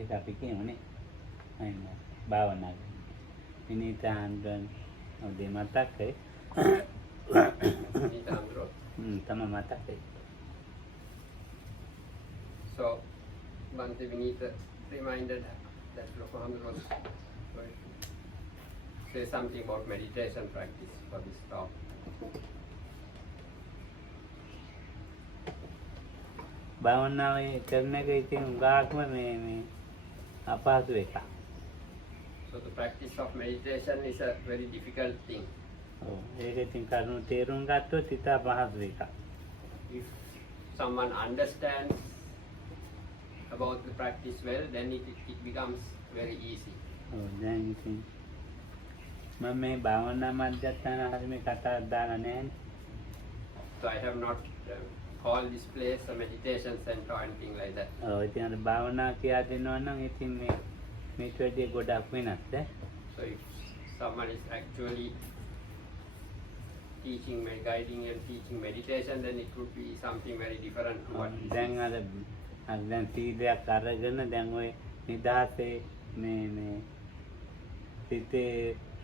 ඒක අපි කියමුනේ අයින භාවනා විනීතාන්දන් ඔදේ මතක්කයි තම මතක්කයි. So, Bhante Vinita reminded that Muhammad was going to say something about meditation practice for this talk. භාවනාවේ කරන එක ඉතින් උගාක්ම මේ අපහසු එකක්. So the practice of meditation is a very difficult thing. ඒක ඉතින් කරුණු තේරුම් ගත්තොත් ඉත අපහසු එකක්. If someone understands about the practice well, then it becomes very easy. දැන් ඉතින් මම මේ භාවනා මධ්‍යස්ථාන හරියම කතා දාලා නැහැ. So I have not called this place a meditation center or anything like that. ඉතින් අර භාවනා කියා දෙනවා නම් ඉතින් මේ ටෙඩි ගොඩක් වෙනස් ඈ. So if someone is actually teaching, guiding and teaching meditation, then it would be something very different to what it දැන් අර දැන් සීලයක් අරගෙන දැන් ඔය නිදාසේ මේ සිතේ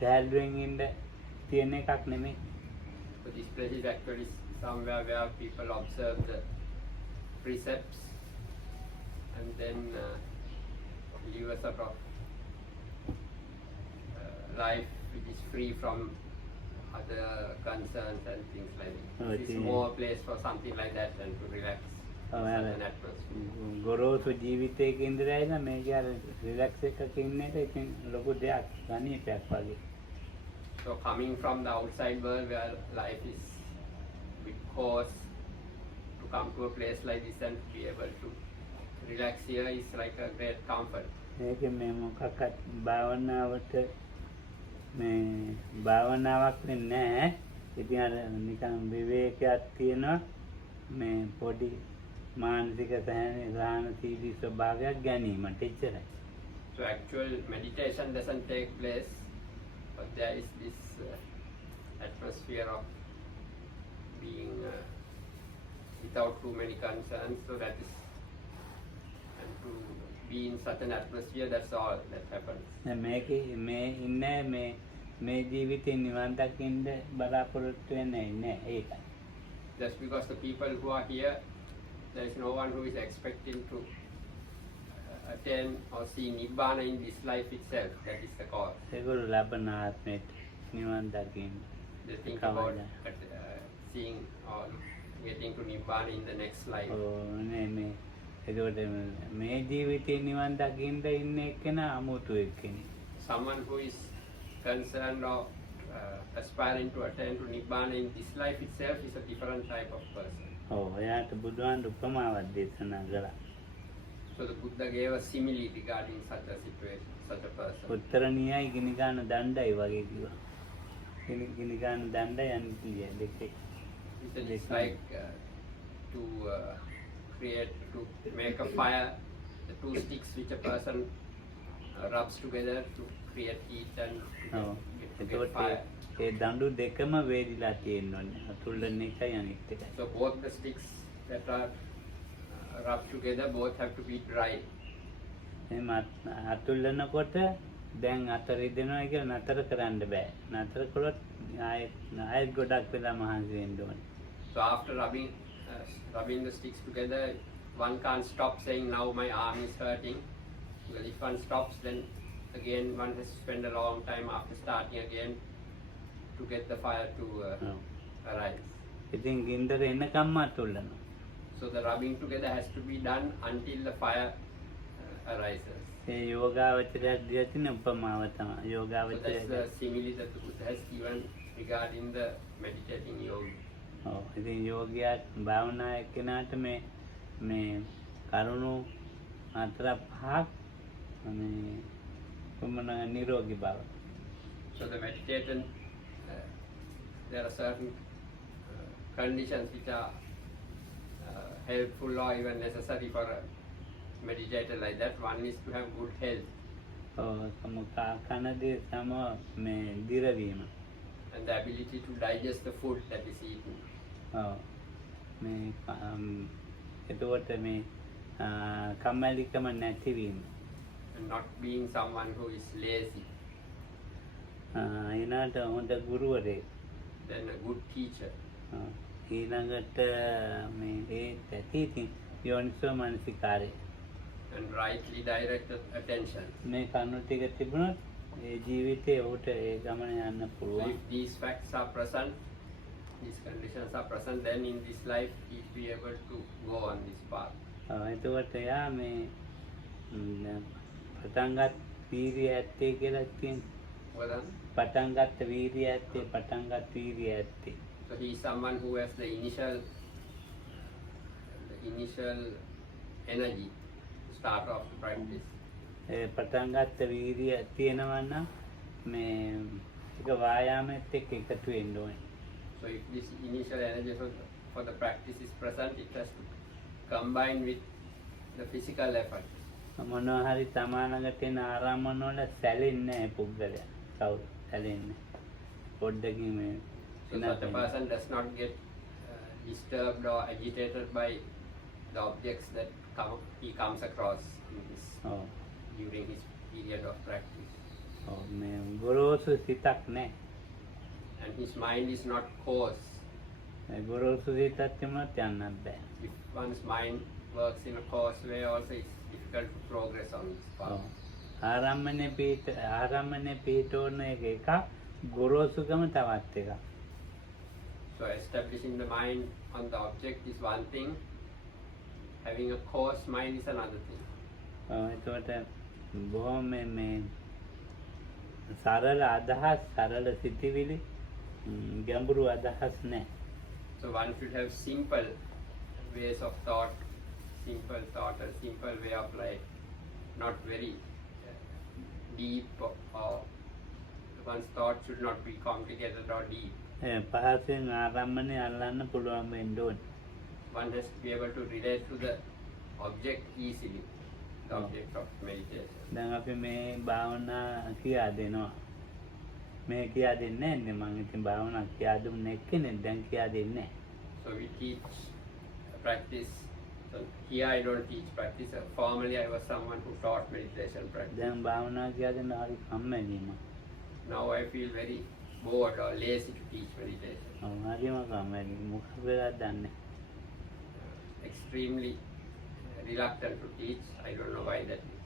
සැලුවෙන් ඉන්න තියෙන එකක් නෙමෙයි. So this place is actually somewhere where people observe the precepts and then live a sort of life which is free from other concerns and things like that. This is more a place for something like that and to relax. ගොරෝසු ජීවිතයක ඉඳලා ඉන්න මේක අර relax එකක ඉන්න එක ඉතින් ලොකු දෙයක් ගණීතයක් වගේ. So coming from the outside world where life is bit coarse, to come to a place like this and be able to relax here is like a great comfort. මේක මේ මොකක්වත් භාවනාවට මේ භාවනාවක් නෙන්නේ. ඉතින් අර නිකන් විවේකයක් තියෙනවා මේ පොඩි මානසික සහනශීලී ස්වභාවයක් ගැනීමට එච්චරයි. So actual meditation doesn't take place, but there is this atmosphere of being without too many concerns. So that is, and to be in such an atmosphere, that's all that happens. මේකේ මේ ඉන්නේ මේ ජීවිතේ නිවන් දකින්න බලාපොරොත්තු වෙන්නේ නැහැ ඒකයි. Just because the people who are here, there is no one who is expecting to attain or see Nibbana in this life itself. That is the cause. ඒගොල්ලෝ ලබන ආත්මෙත් නිවන් දකින්න. They think about seeing or getting to Nibbana in the next life. නේ ඒකට මේ ජීවිතේ නිවන් දකින්න ඉන්න එක්කෙනා අමුතු එක්කෙනෙක්. Someone who is concerned or aspiring to attain to Nibbana in this life itself is a different type of person. එයාට බුදුන් උපමාවක් දේශනා කළා. So the Buddha gave a simile regarding such a situation, such a person. උත්තරණියයි ගිනිගාන දණ්ඩයි වගේ කිව්වා. ගිනිගාන දණ්ඩයි අනිත්‍යයි දෙකේ. It's like to create, to make a fire, the two sticks which a person rubs together to create heat and to get fire. ඒ දඬු දෙකම වේදිලා තියෙනවනේ. අතුල්ලන එකයි අනිත් එකයි. So both the sticks that are rubbed together both have to be dry. එහෙනම් අතුල්ලනකොට දැන් අතර ඉදෙනවා කියලා නතර කරන්න බෑ. නතර කළොත් ආයෙත් ගොඩක් වෙලා මහන්සි වෙන්න ඕනේ. So after rubbing the sticks together, one can't stop saying now my arm is hurting. Well, if one stops, then again one has to spend a long time after starting again to get the fire to arise. ඉතින් ගින්දර එනකම්ම අතුල්ලනවා. So the rubbing together has to be done until the fire arises. ඒ යෝගාවචරය දියතින උපමාව තමයි. So යෝගාවචරය. that's the simile that the Buddha has given regarding the meditating yogi. ඉතින් යෝගියා භාවනා එක්කෙනාට මේ කරුණු අතර පහක් මේ කොමන නිරෝගී බව. So the meditation, there are certain conditions which are helpful or even necessary for a meditator like that. One is to have good health. කනදී සම මේ දිරවීම. And the ability to digest the food that is eaten. මේ එතකොට මේ කම්මැලිකම නැතිවීම. and not being someone who is lazy. ඊළඟට හොඳ ගුරුවරයෙක්. Then a good teacher. ඊළඟට මේ ඒත් ඇති ඉතින් යෝනිසෝ මනසිකාරය. And rightly directed attention. මේ කරුණු ටික තිබුණොත් ඒ ජීවිතේ ඔහුට ඒ ගමන යන්න So පුළුවන්. if these facts are present, these conditions are present, then in this life he will be able to go on this path. එතකොට එයා මේ පටන්ගත් වීරිය ඇත්තේ කියලා තියෙනවා. Well done. පටන්ගත් වීරිය ඇත්තේ පටන්ගත් වීරිය ඇත්තේ. So he is someone who has the initial energy to start off the practice. පටන්ගත් වීරිය තියෙනවා නම් මේ එක වායාමයේත් එක්ක එකතු වෙන්න ඕනේ. So if this initial energy for the practice is present, it has to combine with the physical effort. මොනවා හරි තමානකට එන ආරාමන වල සැලෙන්නේ නැහැ පුද්ගලයා. කවුරු සැලෙන්නේ. පොඩ්ඩකින් මේ So such a person does not get disturbed or agitated by the objects that he comes across in this, during his period of practice. මේ ගොරෝසු සිතක් නැහැ. And his mind is not coarse. ගොරෝසු සිතක් තිබුණොත් යන්නත් බෑ. If one's mind works in a coarse way, also it's difficult to progress on this path. ආරම්මනේ පිටෝන එක ගොරෝසුකම තවත් එකක්. So establishing the mind on the object is one thing, having a coarse mind is another thing. එතකොට බොහොම මේ සරල අදහස් සරල සිතිවිලි ගැඹුරු අදහස් නැහැ. So one should have simple ways of thought, simple thought and simple way of life, not very deep, or one's thought should not be complicated or deep. පහසෙන් ආරම්මනේ අල්ලන්න පුළුවන් වෙන්න ඕනේ. One has to be able to relate to the object easily, the object of meditation. දැන් අපි මේ භාවනා කියා දෙනවා. මේ කියා දෙන්නේ නැහැ මම ඉතින් භාවනා කියා දුන්නේ එක්කනේ දැන් කියා දෙන්නේ නැහැ. So we teach practice. So here I don't teach practice. Formerly I was someone who taught meditation practice. දැන් භාවනා කියා දෙන්න හරි කම්මැලිම. Now I feel very bored or lazy to teach meditation. හරිම කම්මැලි මොකද වෙලා දන්නේ. Extremely reluctant to teach. I don't know why that is.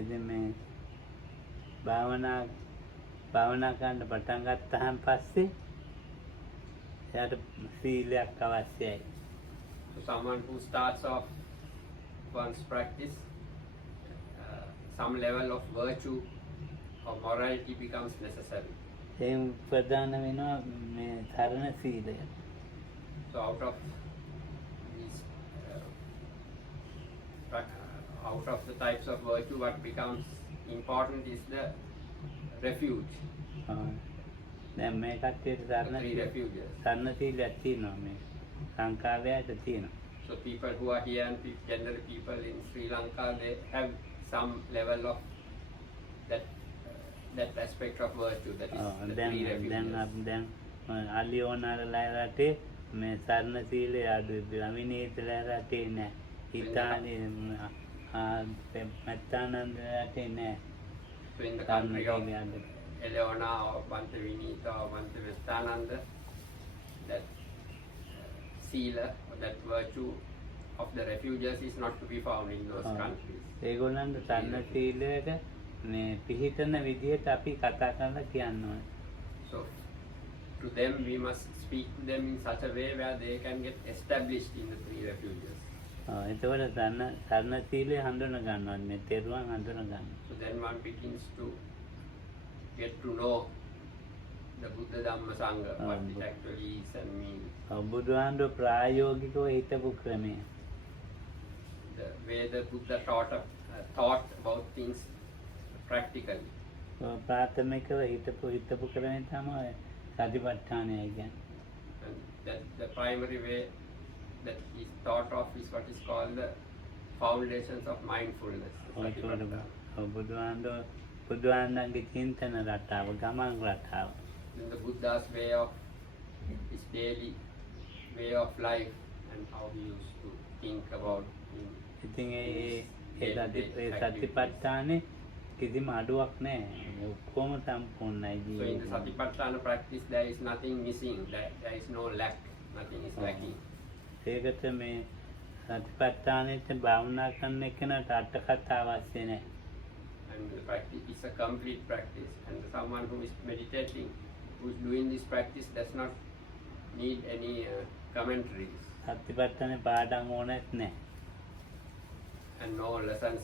එදින් මේ භාවනා කරන්න පටන් ගත්තාන් පස්සේ එයාට සීලයක් අවශ්‍යයි. So someone who starts off one's practice, some level of virtue or morality becomes necessary. එයින් ප්‍රධාන වෙනවා මේ තරණ සීලය. So out of these, out of the types of virtue, what becomes important is the refuge. දැන් මේ කට්ටියට The three refuges. තරණ සීලයක් තියෙනවා මේ ලංකාවේට තියෙනවා. So people who are here and generally people in Sri Lanka, they have some level of that aspect of virtue, that is the three refuges. දැන් අලියෝනාරලා රටේ මේ තරණ සීලය අඩුයි. අවිනීතලා රටේ නෑ. ඉතාලි මත්තානන්ද රටේ නෑ. So in the country of Eleona or Bhante Vinita or Bhante Vestananda, that sila or that virtue of the refuges is not to be found in those countries. ඒගොල්ලන්ට තරණ සීලයට මේ පිහිටන විදිහට අපි කතා කරලා කියන්න ඕනේ. So to them we must speak to them in such a way where they can get established in the three refuges. එතකොට තරණ සීලය හඳුන ගන්නවා මේ තෙරුවන් හඳුන ගන්නවා. So then one begins to get to know the Buddha Dhamma Sangha, what it actually is and means. බුදුහාමුදුරුවෝ ප්‍රායෝගිකව හිතපු ක්‍රමය. The way the Buddha thought about things practically. ප්‍රාථමිකව හිතපු ක්‍රමය තමයි සතිපට්ඨානය කියන්නේ. And that the primary way that he thought of is what is called the foundations of mindfulness. බුදුහාමුදුරන්ගේ චින්තන රටාව, ගමන් රටාව. Then the Buddha's way of his daily way of life and how he used to think about ඉතින් ඒ day-to-day සතිපට්ඨානේ කිසිම අඩුවක් නැහැ. ඔක්කොම සම්පූර්ණයි So in the ජීවිතේ. Satipatthana practice, there is nothing missing, there is no lack, nothing is lacking. ඒකට මේ සතිපට්ඨානෙට භාවනා කරන එකනට අට කතා අවශ්‍ය නැහැ. And the practice is a complete practice. And someone who is meditating, who is doing this practice, does not need any commentaries සතිපට්ඨානේ පාඩම් ඕනෙත් නැහැ. and no lessons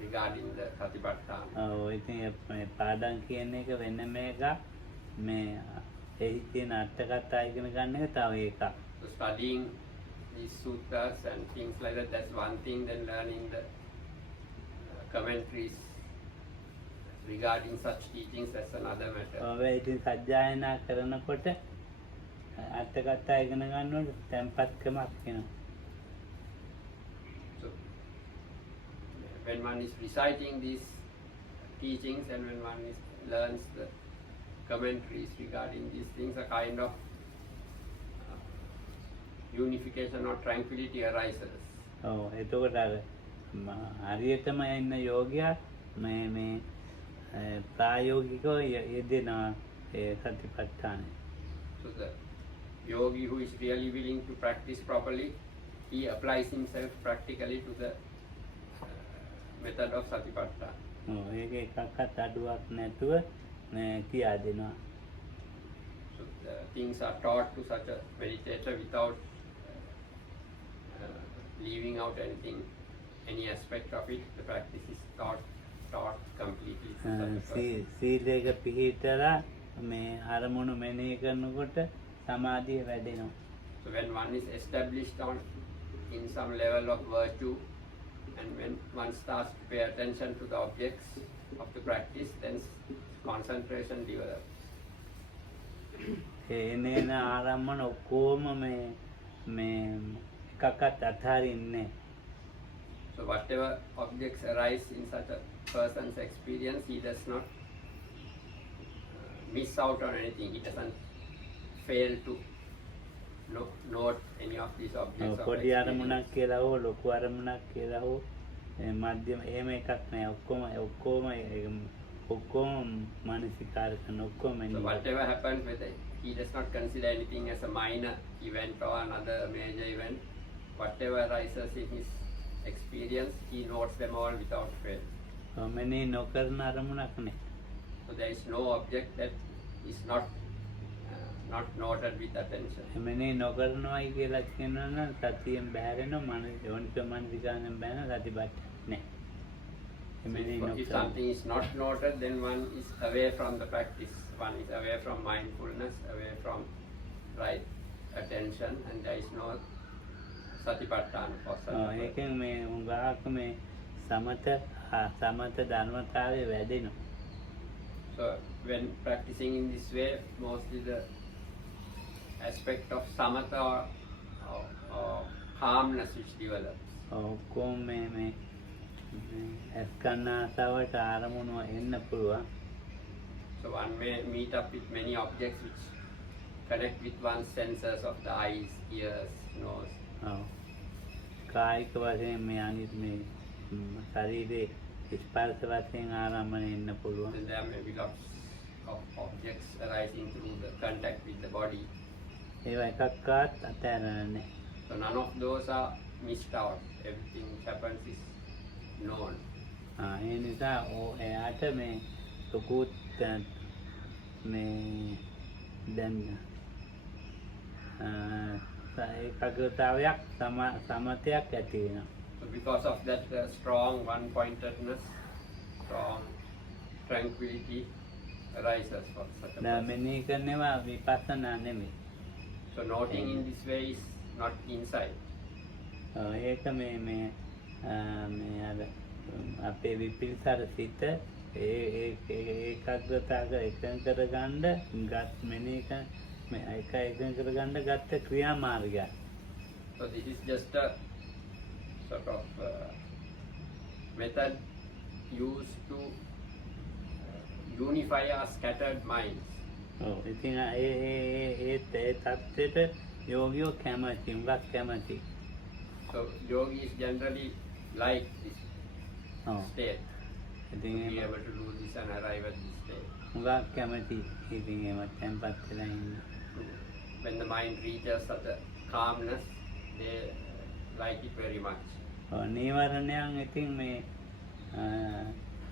regarding the Satipatthana. ඔව් ඉතින් මේ පාඩම් කියන එක වෙනම එකක්. මේ එහි තියෙන අට කතා ඉගෙන ගන්න එක තව එකක්. So studying these sutras and things like that, that's one thing. Then learning the commentaries regarding such teachings, that's another matter. ඔව් ඉතින් සජ්ජායනා කරනකොට අට කතා ඉගෙන ගන්නකොට tempatකමක් වෙනවා. So when one is reciting these teachings and when one learns the commentaries regarding these things, a kind of unification or tranquility arises. ඔව් එතකොට අර හරියටම ඉන්න යෝගියා මේ ප්‍රායෝගිකව යෙදෙනවා ඒ සතිපට්ඨානෙ. So the yogi who is really willing to practice properly, he applies himself practically to the method of Satipatthana. ඔව් ඒක එකක්වත් අඩුවක් නැතුව කියා දෙනවා. So the things are taught to such a meditator without leaving out anything, any aspect of it. The practice is taught completely to such a person. සීලයක පිහිටලා මේ අරමුණු මෙනෙහි කරනකොට සමාධිය වැඩෙනවා. So when one is established in some level of virtue, and when one starts to pay attention to the objects of the practice, then concentration develops. එනේන ආරම්මන ඔක්කොම මේ එකක්වත් අත්හරින්නේ. So whatever objects arise in such a person's experience, he does not miss out on anything. He doesn't fail to note any of these objects of පොඩි experience. අරමුණක් කියලා හෝ ලොකු අරමුණක් කියලා හෝ මධ්‍යම එහෙම එකක් නෑ. ඔක්කොම මානසිකාර කරන ඔක්කොම So whatever happens, whether he does not consider anything as a minor event or another major event, whatever arises in his experience, he notes them all without fail. මෙනෙහි නොකරන අරමුණක් නෑ. So there is no object that is not noted with attention. මෙනෙහි නොකරනවායි කියලා කියනවා නම් සතියෙන් බැහැරෙනවා යෝනිසෝ මනසිකාරයෙන් බැහැරෙන සතිපට්ඨාන නෑ. If something is not noted, then one is away from the practice. One is away from mindfulness, away from right attention, and there is no Satipatthana for such. ඒකෙන් මේ උගාක මේ සමත ධර්මතාවය වැඩෙනවා. So when practicing in this way, mostly the aspect of samatha or calmness which develops. ඔක්කොම මේ එස්කන්නාසවට ආරමුණු එන්න පුළුවන්. So one may meet up with many objects which connect with one's senses of the eyes, ears, nose. කායික වශයෙන් මේ අනිත් මේ ශරීරයේ ස්පර්ශ වශයෙන් ආරම්භන එන්න පුළුවන්. And there may be lots of objects arising through the contact with the body. ඒවා එකක්වත් අතහැරන්නේ. So none of those are missed out. Everything which happens is known. ඒ නිසා එයාට මේ ලොකුත් මේ දැන් ඒකාග්‍රතාවයක් සමතයක් ඇති වෙනවා. So because of that strong one-pointedness, strong tranquility arises for such a person. මෙනෙහි කරනවා විපස්සනා නෙමෙයි. So noting in this way is not insight. ඒක මේ අර අපේ විපිරිසර සිත ඒකාග්‍රතාවක එකඟ කරගන්න ගත් මෙනෙහි එකඟ කරගන්න ගත්ත ක්‍රියාමාර්ගයක්. So this is just a sort of method used to unify our scattered minds. ඉතින් ඒ තත්ත්වයට යෝගියෝ කැමති, උඟක් කැමති. So yogis generally like this ඔව්. state. To ඉතින් be එහෙම able to do this and arrive at this state. හුඟක් කැමති. ඉතින් එහෙම තැන්පත් වෙලා ඉන්න. When the mind reaches at the calmness, they like it very much. ඔව් නීවරණයන් ඉතින් මේ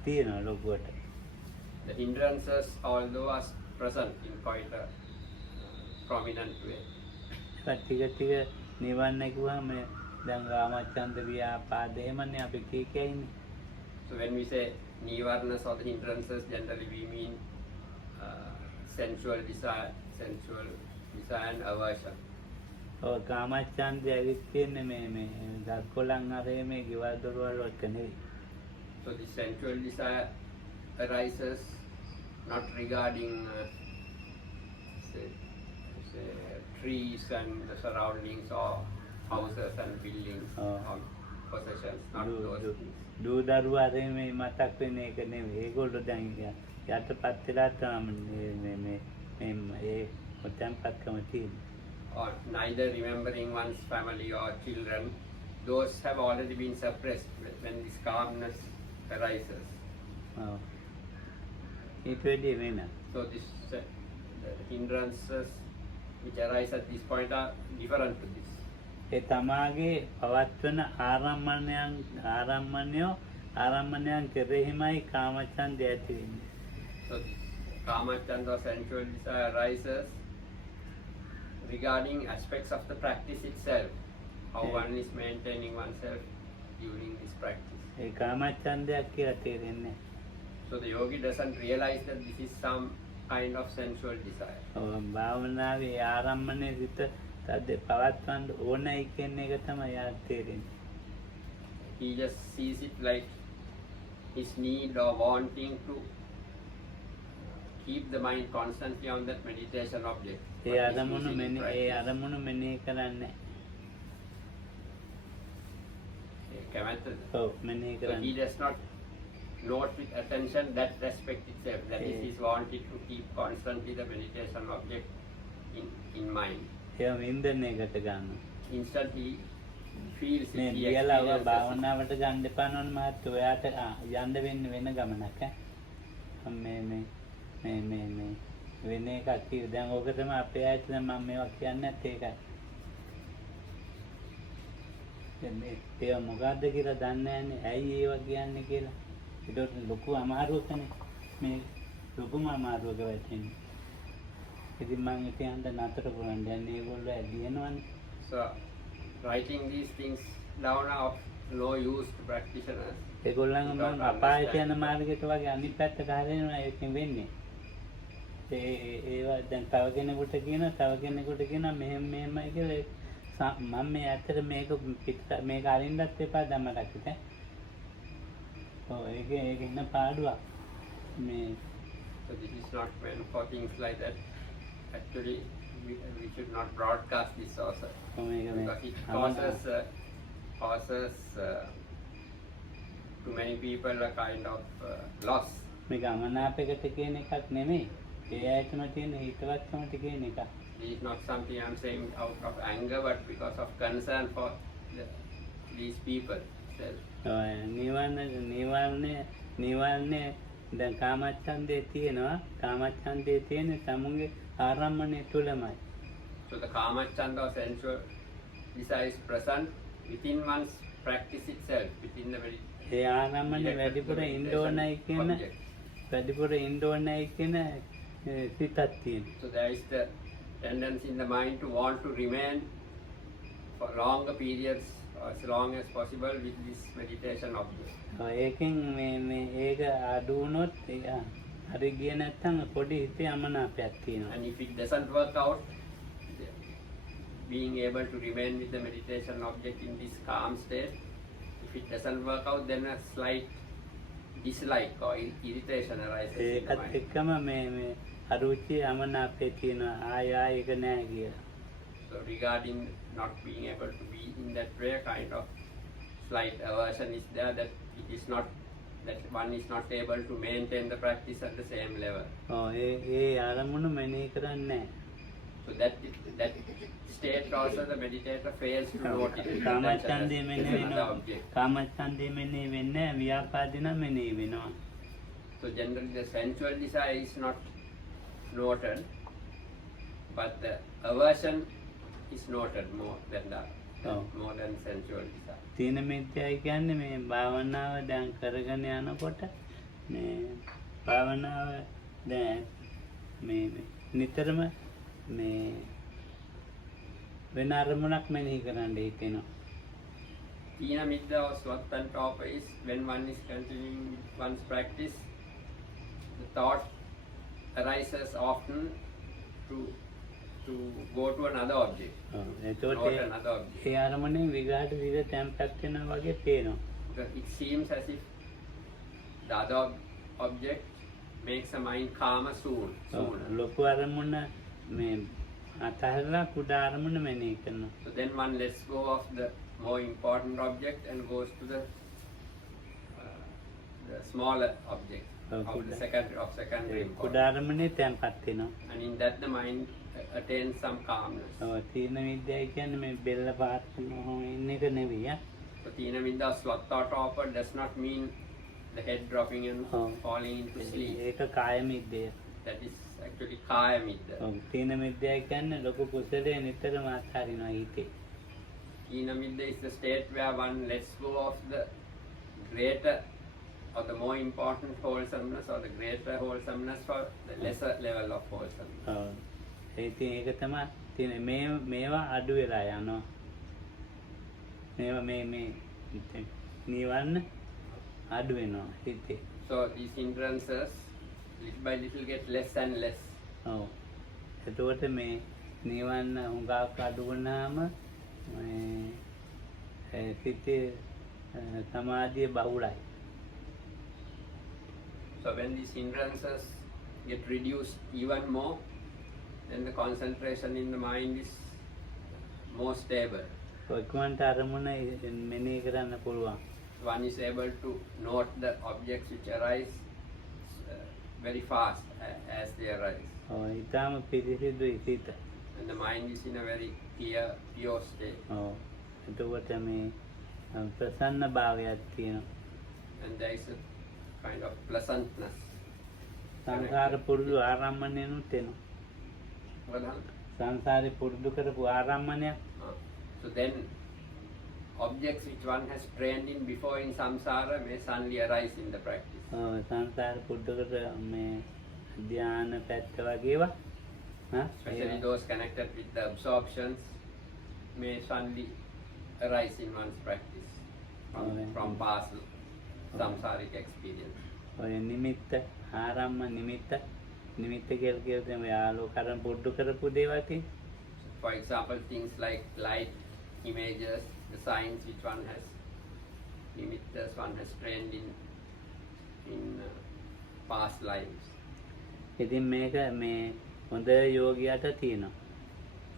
තියෙනවා ලොකුවට. The hindrances, although are present in quite a prominent way. ටික ටික නිවන්න කිව්වම දැන් කාමච්ඡන්ද ව්‍යාපාද එහෙමනේ අපි කීකේ ඉන්නේ. So when we say nivarnas or the hindrances, generally we mean sensual desire and aversion. ඔව් කාමච්ඡන්දය ඇවිත් තියෙන්නේ මේ දක්කොලන් අරේ මේ ගෙවල් දොරවල් වලට නෙවෙයි. So the sensual desire arises not regarding say trees and the surroundings or houses and buildings or possessions, not those things. දූ දරුවා අරේ මේ මතක් වෙන එක නෙවෙයි. ඒගොල්ලෝ දැන් යටපත් වෙලා තමයි මේ ඒ තැන්පත්කම තියෙන්නේ. Or neither remembering one's family or children, those have already been suppressed when this calmness arises. ඔව්. ඊට වැඩි වෙන. So this the hindrances which arise at this point are different to this. ඒ තමාගේ පවත්වන ආරම්මණයන් කෙරෙහිමයි කාමච්ඡන්දය ඇති වෙන්නේ. So this kamachanda sensual desire arises regarding aspects of the practice itself, how one is maintaining oneself during this practice. ඒ කාමච්ඡන්දයක් කියලා තේරෙන්නේ. So the yogi doesn't realize that this is some kind of sensual desire. ඔව් භාවනාවේ ආරම්මණය විත තද පවත්වන්න ඕනයි කියන එක තමයි යා තේරෙන්නේ. He just sees it like his need or wanting to keep the mind constantly on that meditation object. ඒ අරමුණු මෙනෙහි කරන්නේ. ඔව් මෙනෙහි So he කරන්නේ. does not note with attention that aspect itself, that is his wanting to keep constantly the meditation object in mind. ඒව වින්දනයකට ගන්නවා. Instead he feels it, මේ he දියලව experiences it. භාවනාවට ගන්න එපා නෝන මහත්තයෝ. ඔයාට යන්න වෙන්නේ වෙන ගමනක් ඈ. මේ වෙන එකක් කිව්ව. දැන් ඕක තමයි අපේ ආයත දැන් මම මේවා කියන්නේ නැත්තේ ඒකයි. දැන් මේක මොකද්ද කියලා දන්නේ නැන්නේ. ඇයි ඒවා කියන්නේ කියලා. ඒකට ලොකු අමාරුවකනේ. මේ ලොකුම අමාරුවක වැටෙන්නේ. ඉතින් මම ඉතින් නතර කරන්න දැන් මේගොල්ලෝ ඇදීනවනේ. So writing these things down are of no use to practitioners. ඒගොල්ලන් මම අපායට යන මාර්ගයට වගේ අනිත් පැත්තට හරිනවා ඒකෙන් වෙන්නේ. ඒවා දැන් තව කෙනෙකුට කියනවා මෙහෙමයි කියලා මම මේ ඇත්තට මේක අරින්නත් එපා දැන් මතක් හිතේ. ඔව් ඒක ඉන්න පාඩුවක්. මේ So this is not meant for things like that. Actually, we should not broadcast this also, because it causes to many people a kind of loss. මේක අමනාපයකට කියන එකක් නෙමෙයි. ඒ ඇයිතම තියෙන හිතවත්කමට කියන එක. This is not something I'm saying out of anger, but because of concern for these people. නිවන්නේ දැන් කාමච්ඡන්දේ තියෙනවා. කාමච්ඡන්දේ තියෙන සමුගේ ආරම්මණය තුලමයි. So the kamachanda or sensual desire is present within one's practice itself, within the ඒ ආරම්මණය වැඩිපුර ඉන්න ඕනයි කියන සිතක් තියෙනවා. So there is the tendency in the mind to want to remain for longer periods or as long as possible with this meditation object. ඒකෙන් ඒක අඩු වුණොත් හරි ගියේ නැත්නම් පොඩි හිතේ අමනාපයක් තියෙනවා. And if it doesn't work out, being able to remain with the meditation object in this calm state, if it doesn't work out, then a slight dislike or irritation arises in the ඒකත් mind. එක්කම මේ අරුචි අමනාපේ තියෙනවා. ආය ඒක නෑ කියලා. So regarding not being able to be in that way, a kind of slight aversion is there, that it is not, that one is not able to maintain the practice at the same level. ඒ අරමුණු මෙනෙහි කරන්නේ නැහැ. So that state also the meditator fails to note it. කාමච්ඡන්දය It's මෙනෙහි another වෙනවා. object. කාමච්ඡන්දය මෙනෙහි වෙන්නේ නැහැ. ව්‍යාපාදේ නම් මෙනෙහි වෙනවා. So generally the sensual desire is not noted, but the aversion is noted more than that, Oh. more than sensual desire. තීන මිද්‍යයි කියන්නේ මේ භාවනාව දැන් කරගෙන යනකොට මේ භාවනාව දැන් මේ නිතරම මේ වෙන අරමුණක් මෙනෙහි කරන්න හිතෙනවා. Tina Midda or Swattantapa is when one is continuing with one's practice, the thought arises often to go to another object. එතකොට Note another object. ඒ අරමුණෙන් විගාට විද තැම්පත් වෙනවා වගේ පේනවා. Because it seems as if the other object makes the mind calmer sooner. ලොකු අරමුණ මේ අතහැරලා කුඩා අරමුණ මෙනෙහි කරනවා. So then one lets go of the more important object and goes to the smaller object of secondary importance. කුඩා අරමුණේ තැම්පත් වෙනවා. And in that the mind attains some calmness. තීන විද්‍යයි කියන්නේ මේ බෙල්ල පාත් ඉන්න එක නෙවෙයි. So Tina Midda Swattantapa does not mean the head dropping and falling into sleep. ඒක කාය මිද්දය. That is actually Kaya Midda. තීන විද්‍යයි කියන්නේ ලොකු කුසලයේ නිතරම අත්හරිනවා හිතේ. Tina Midda is the state where one lets go of the greater or the more important wholesomeness or the greater wholesomeness for the lesser level of wholesomeness. ඉතින් ඒක තමයි තියෙන මේවා අඩු වෙලා යනවා. මේවා මේ නිවන්න අඩු වෙනවා හිතේ. So these hindrances little by little get less and less. ඔව්. එතකොට මේ නිවන්න හුඟක් අඩු වුණාම සිතේ සමාධිය බහුලයි. So when these hindrances get reduced even more, then the concentration in the mind is more stable. ඉක්මනට අරමුණ මෙනෙහි කරන්න පුළුවන්. One is able to note the objects which arise very fast as they arise. ඊටාම පිරිසිදුයි සිත. And the mind is in a very clear, pure state. එතකොට මේ ප්‍රසන්න භාවයක් තියෙනවා. And there is a kind of pleasantness. සංසාර පුරුදු ආරම්මණයනුත් එනවා. සංසාරේ පුරුදු කරපු ආරම්මණයක්. So then objects which one has trained in before in samsara may suddenly arise in the practice. සංසාර පුරුදු කර මේ ධ්‍යාන පැත්ත වගේවා. Especially those connected with the absorptions may suddenly arise in one's practice from past samsaric experience. ඔය නිමිත්ත ආරම්ම නිමිත්ත කියලා කියන්නේ ආලෝකරණ පුරුදු කරපු දේවල් තියෙන. For example, things like light, images, the signs which one has, nimittas one has trained in past lives. ඉතින් මේක මේ හොඳ යෝගියාට තියෙනවා.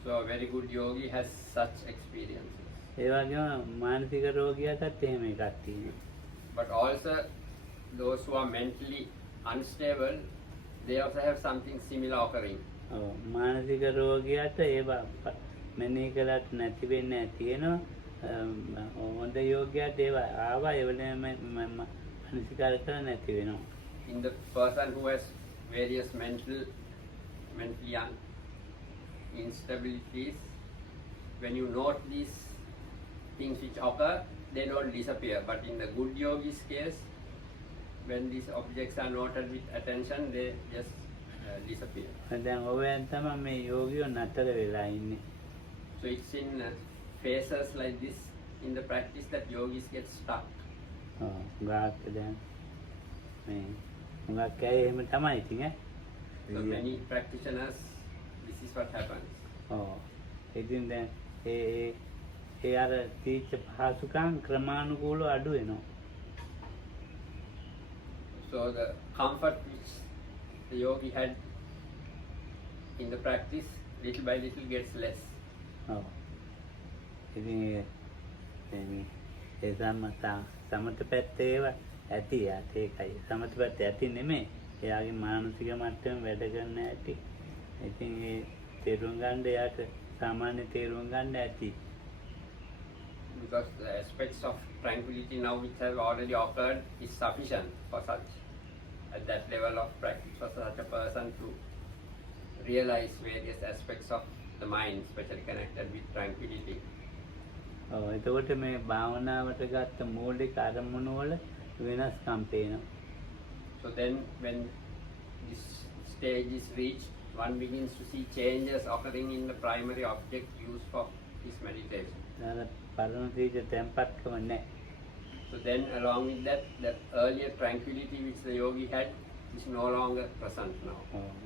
So a very good yogi has such experiences. ඒ වගේම මානසික රෝගියාටත් එහෙම එකක් තියෙනවා. But also those who are mentally unstable, they also have something similar occurring. මානසික රෝගියාට ඒවා මෙනෙහි කළත් නැති වෙන්නේ තියෙනවා. හොඳ යෝගියාට ඒවා ආවා ඒ වෙලෙම මානසිකාර කරලා නැති වෙනවා. In the person who has various mentally instabilities, when you note these things which occur, they don't disappear. But in the good yogi's case, when these objects are noted with attention, they just disappear. දැන් ඔවෙන් තමයි මේ යෝගියෝ නතර වෙලා ඉන්නේ. So it's in phases like this in the practice that yogis get stuck. ගාක් දැන් මේ මොකක් කෑ එහෙම තමයි ඉතින් So many practitioners, this is what happens. ඉතින් දැන් ඒ අර තීච්ඡ පහසුකම් ක්‍රමානුකූලව අඩු වෙනවා. So the comfort which the yogi had in the practice, little by little gets less. ඉතින් ඒ සමත පැත්තේව ඇති ඒකයි. සමත පැත්ත ඇති නෙමෙයි. එයාගේ මානසික මට්ටම වැඩ කරන ඇති. ඉතින් තේරුම් ගන්න එයාට සාමාන්‍ය තේරුම් ගන්න ඇති. Because the aspects of tranquility now which have already occurred is sufficient for such, at that level of practice, for such a person to realize various aspects of the mind, especially connected with tranquility. එතකොට මේ භාවනාවට ගත්ත මූලික අරමුණු වල වෙනස්කම් පේනවා. So then when this stage is reached, one begins to see changes occurring in the primary object used for his meditation. පරණ තීජ තැම්පත්කම නැහැ. So then along with that, the earlier tranquility which the yogi had is no longer present now.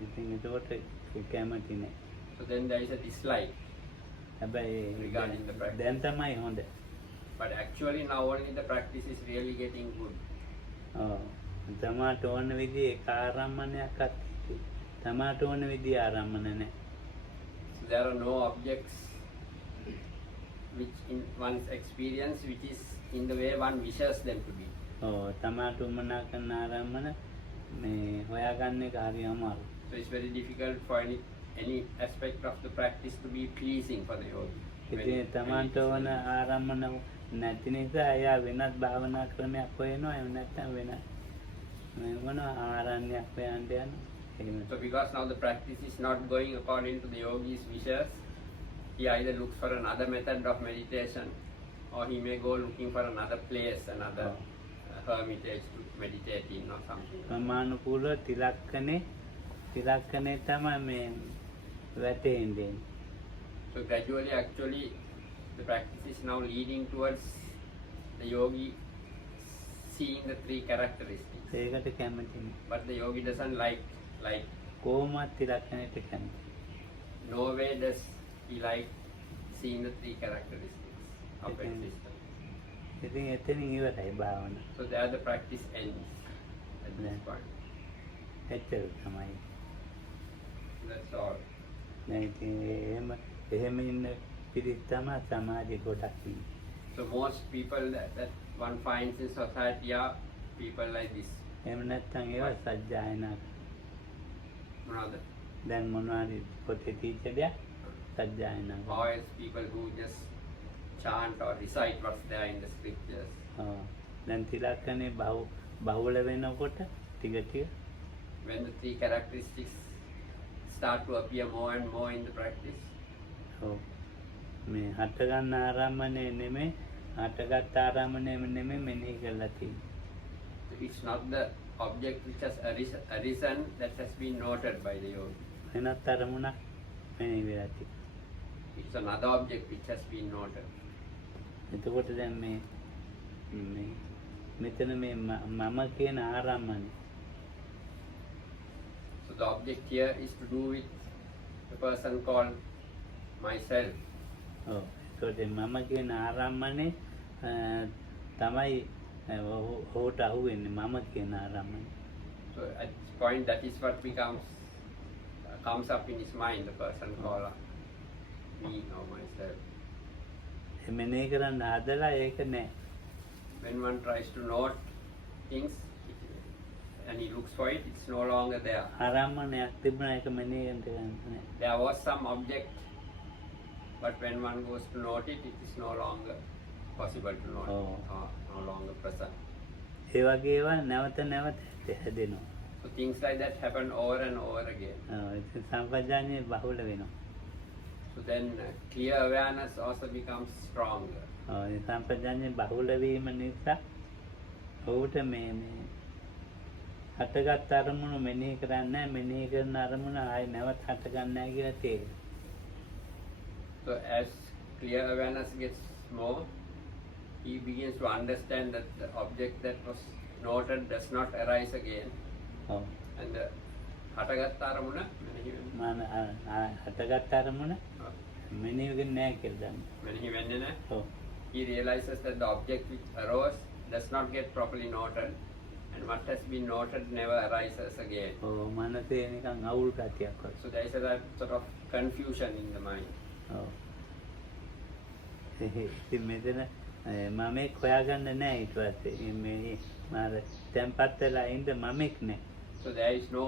ඉතින් එතකොට කැමති නැහැ. So then there is a dislike හැබැයි regarding the practice. දැන් තමයි හොඳ. But actually now only the practice is really getting good. තමාට ඕන විදිහේ එක ආරම්මණයක් අත්ති. තමාට ඕන විදිහේ ආරම්මණ නැහැ. So there are no objects which in one's experience which is in the way one wishes them to be. තමාට උමනා කරන ආරම්මණ මේ හොයාගන්න එක හරි අමාරු. So it's very difficult for any aspect of the practice to be pleasing for the yogi. ඉතින් තමාට ඕන ආරම්මණ නැති නිසා එයා වෙනත් භාවනා ක්‍රමයක් හොයනවා. එහෙම නැත්නම් වෙනත් මොන ආරණ්‍යයක් හොයන්න යනවා. So because now the practice is not going according to the yogi's wishes, he either looks for another method of meditation, or he may go looking for another place, another hermitage to meditate in or something. ප්‍රමාණිකූල තිලක්කනේ තමයි මේ වැටෙන්නේ. So gradually actually the practice is now leading towards the yogi seeing the three characteristics. ඒකට කැමති නෑ. But the yogi doesn't like කොහොමත් තිලක්කනේට කැමති. no way does he like seeing the three characteristics of existence. ඉතින් එතනින් ඉවරයි භාවනාව. So there the practice ends at this point. එච්චර තමයි. That's all. දැන් ඉතින් එහෙම ඉන්න පිරිස් තමයි සමාජෙ ගොඩක් ඉන්නේ. So most people that one finds in society are people like this. එහෙම නැත්නම් ඒවා සජ්ජායනා. Another. දැන් මොනවාරි පොතේ තීචදයක් සජ්ජායනා. Or else people who just chant or recite what's there in the scriptures. දැන් තිලක්කනේ බහුල වෙනකොට ටික ටික When the three characteristics start to appear more and more in the practice. මේ හට ගන්න ආරම්මණය නෙමෙයි හටගත් ආරම්මණය නෙමෙයි මෙනෙහි කරලා තියෙන්නේ. It's not the object which has arisen that has been noted by the yogi. වෙනත් අරමුණක් මෙනෙහි වෙලා තියෙන්නේ. It's another object which has been noted. එතකොට දැන් මේ මෙතන මේ මම කියන ආරම්මණය. So the object here is to do with the person called myself. ඒතකොට මම කියන ආරම්මණය තමයි ඔහුට අහුවෙන්නේ මම කියන ආරම්මණය. So at this point that is what comes up in his mind, the person called me or myself. මෙනෙහි කරන්න හදලා ඒක නෑ. When one tries to note things and he looks for it, it's no longer there. ආරම්මණයක් තිබුණා ඒක මෙනෙහි කරන්න නෑ. There was some object, but when one goes to note it, it is no longer possible to note or no longer present. ඒ වගේ ඒවා නැවත හැදෙනවා. So things like that happen over and over again. ඉතින් සම්පජාඤ්ඤය බහුල වෙනවා. So then clear awareness also becomes stronger. ඒ සම්පජාඤ්ඤය බහුල වීම නිසා ඔහුට මේ හටගත් අරමුණු මෙනෙහි කරන්නේ නැහැ. මෙනෙහි කරන අරමුණ ආයෙ නැවත හට ගන්න නැහැ කියලා තේරෙනවා. So as clear awareness gets more, he begins to understand that the object that was noted does not arise again. And the හටගත් අරමුණ හටගත් අරමුණ මෙනෙහි වෙන්නේ නැහැ කියලා දන්නවා. මෙනෙහි වෙන්නේ නැහැ. He realizes that the object which arose does not get properly noted, and what has been noted never arises again. මනසේ නිකන් අවුල් ගතියක් වගේ. So there is a sort of confusion in the mind. ඉතින් මෙතන මමෙක් හොයාගන්න නැහැ ඊට පස්සේ මේ මාර තැම්පත් වෙලා ඉඳ මමෙක් නැහැ. So there is no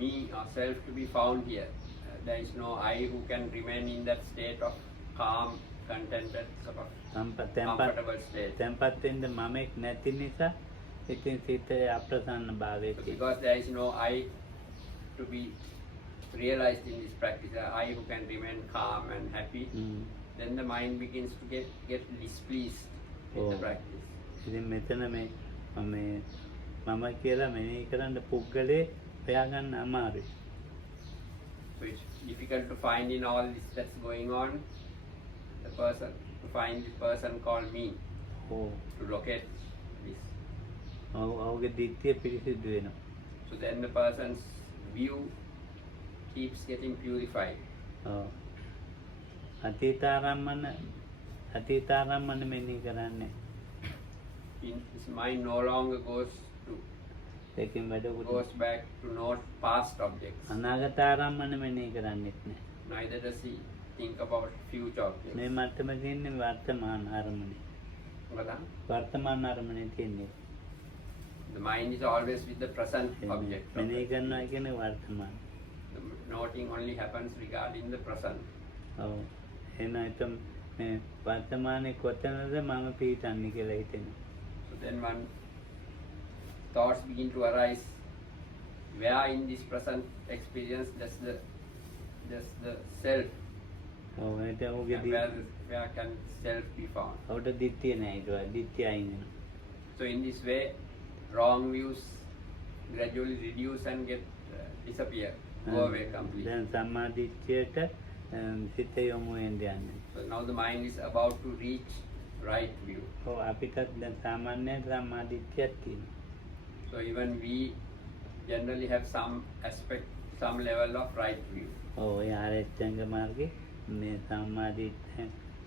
me or self to be found here. there is no I who can remain in that state of calm, contented, sort of comfortable state. තැන්පත් වෙන්න මමෙක් නැති නිසා ඉතින් සිතේ අප්‍රසන්න භාවයේ So because there is no I to be realized in this practice, I who can remain calm and happy, then the mind begins to get displeased with the practice. ඉතින් මෙතන මේ මම කියලා මෙනෙහි කරන්න පුද්ගලයේ හොයාගන්න අමාරුයි. So it's difficult to find in all this that's going on, the person, to find the person called me, to locate this. ඔහුගේ දිට්ඨිය පිරිසිදු වෙනවා. So then the person's view keeps getting purified. අතීතාරම්මන මෙනෙහි කරන්නේ. His mind no longer goes back to note past objects. අනාගතාරම්මන මෙනෙහි කරන්නේත් නැහැ. Neither does he think about future objects. මේ මත්තම තියෙන්නේ වර්තමාන අරමුණේ. වර්තමාන අරමුණේ තියෙන්නේ. The mind is always with the present object. මෙනෙහි කරනවා කියන්නේ වර්තමාන. The noting only happens regarding the present. එහෙනම් මේ වර්තමානයේ කොතනද මම පිහිටන්නේ කියලා හිතෙනවා. So then one thoughts begin to arise, where in this present experience does the self, where can self be found? So in this way, wrong views gradually reduce and get disappear, go away completely. So now the mind is about to reach right view. So even we generally have some aspect, some level of right view.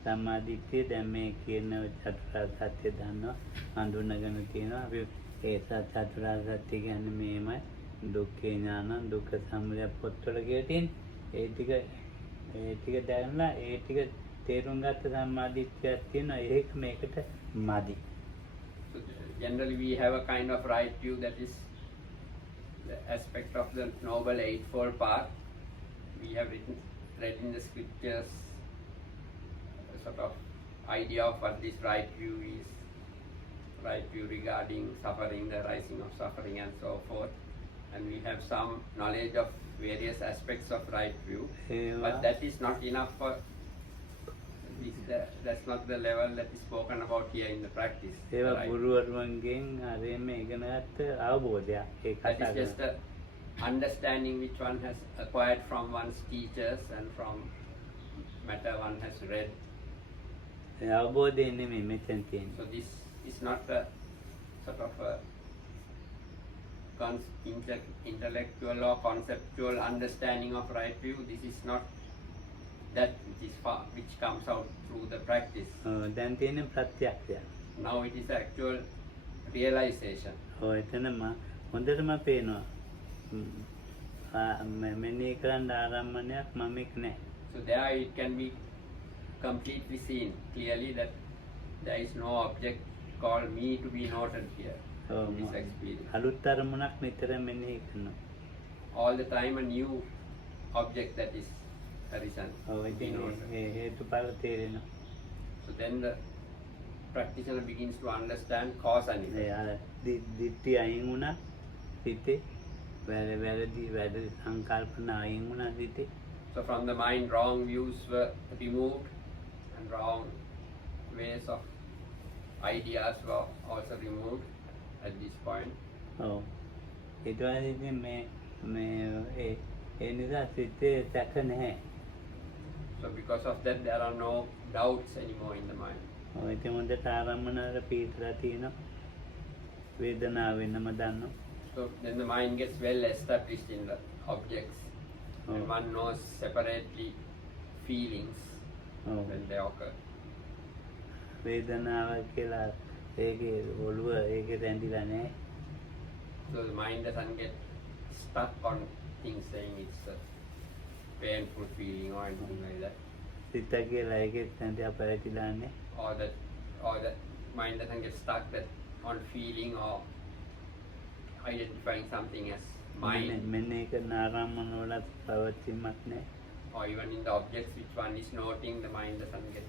සම්මාදිට්ඨිය දැන් මේ කියන චතුරාර්ය සත්‍ය දන්නවා හඳුනගෙන තියෙනවා අපි ඒ චතුරාර්ය සත්‍ය කියන්නේ මේමයි දුක්ඛේ ඥානං දුක්ඛ සමුදය පොත්වල කියලා තියෙන්නේ ඒ ටික දැනලා ඒ ටික තේරුම් ගත්ත සම්මාදිට්ඨියක් තියෙනවා ඒක මේකට මදි. So generally we have a kind of right view that is the aspect of the Noble Eightfold Path. We have read in the scriptures a sort of idea of what this right view is, right view regarding suffering, the rising of suffering and so forth. And we have some knowledge of various aspects of right view, but that is not enough for that's not the level that is spoken about here in the practice. That is just a understanding which one has acquired from one's teachers and from matter one has read. So this is not a sort of a intellectual or conceptual understanding of right view. This is not that which comes out through the practice. Now it is actual realization. So there it can be completely seen clearly that there is no object called me to be noted here in this experience. All the time a new object that is arisen. So then the practitioner begins to understand cause and effect. So from the mind wrong views were removed and wrong ways of ideas were also removed at this point. So because of that there are no doubts anymore in the mind. So then the mind gets well established in the objects and one knows separately feelings when they occur. So the mind doesn't get stuck on things saying it's a painful feeling or anything like that. Or that mind doesn't get stuck that on feeling or identifying something as mine. or even in the objects which one is noting, the mind doesn't get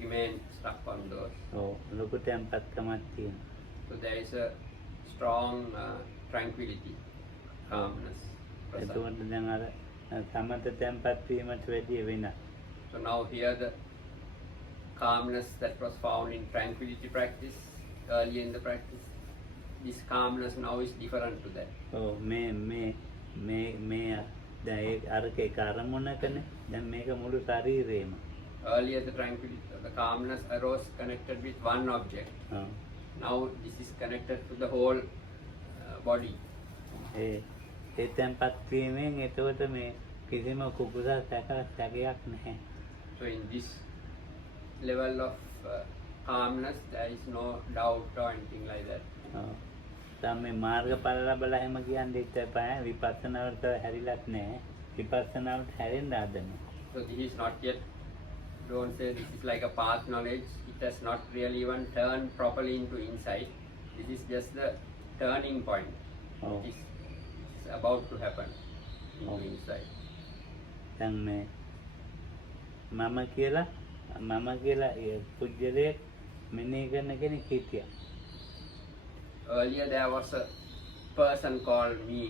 remain stuck on those. ඔව් ලොකු තැම්පත්කමක් තියෙනවා. So there is a strong tranquility, calmness present. එතකොට දැන් අර සමත තැම්පත් වීමට වැඩිය වෙනස්. So now here the calmness that was found in tranquility practice earlier in the practice, this calmness now is different to that. ඔව් මේ දැන් ඒ අරක එක අරමුණකනේ දැන් මේක මුළු ශරීරේම. Earlier the tranquility, the calmness arose connected with one object. ඔව් Now this is connected to the whole body. ඒ තැම්පත් වීමෙන් එතකොට මේ කිසිම කුකුසක් සැකයක් නැහැ. So in this level of calmness, there is no doubt or anything like that. ඔව් දැන් මේ මාර්ගඵල ලැබලා හැම කියන්නේ ඉතපෑ විපස්සනාවට හැරිලත් නැහැ. විපස්සනාවට හැරෙන්න හදනවා. So this is not yet, don't say this is like a path knowledge. It has not really even turned properly into insight. This is just the turning point. Oh. It is about to happen into Oh. insight. දැන් මේ මම කියලා ඒ පුජ්‍යලයක් මෙනෙහි කරන කෙනෙක් හිටියා. Earlier there was a person called me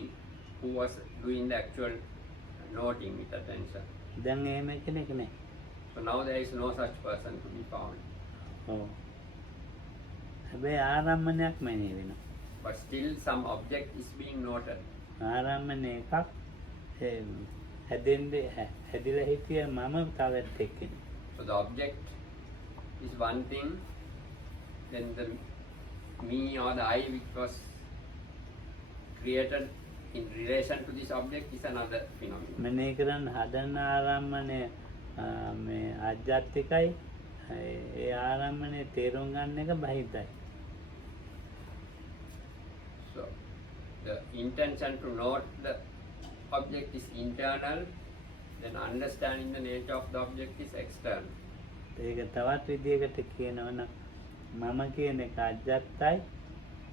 who was doing the actual noting with attention. දැන් එහෙම කෙනෙක් නැහැ. So now there is no such person to be found. ඔව් හැබැයි ආරම්මණයක් මෙනෙහි වෙනවා. But still some object is being noted. ආරම්මණය එකක් හැදිලා හිටිය මම තවත් එක්කෙනෙක්. So the object is one thing, then the me or the I which was created in relation to this object is another phenomenon. මෙනෙහි කරන්න හදන ආරම්මණය මේ ආධ්‍යාත්මිකයි. ඒ ආරම්මණය තේරුම් ගන්න එක බහිතයි. So the intention to note the object is internal, then understanding the nature of the object is external. ඒක තවත් විදිහකට කියනවනම් මම කියන එක අජත්තයි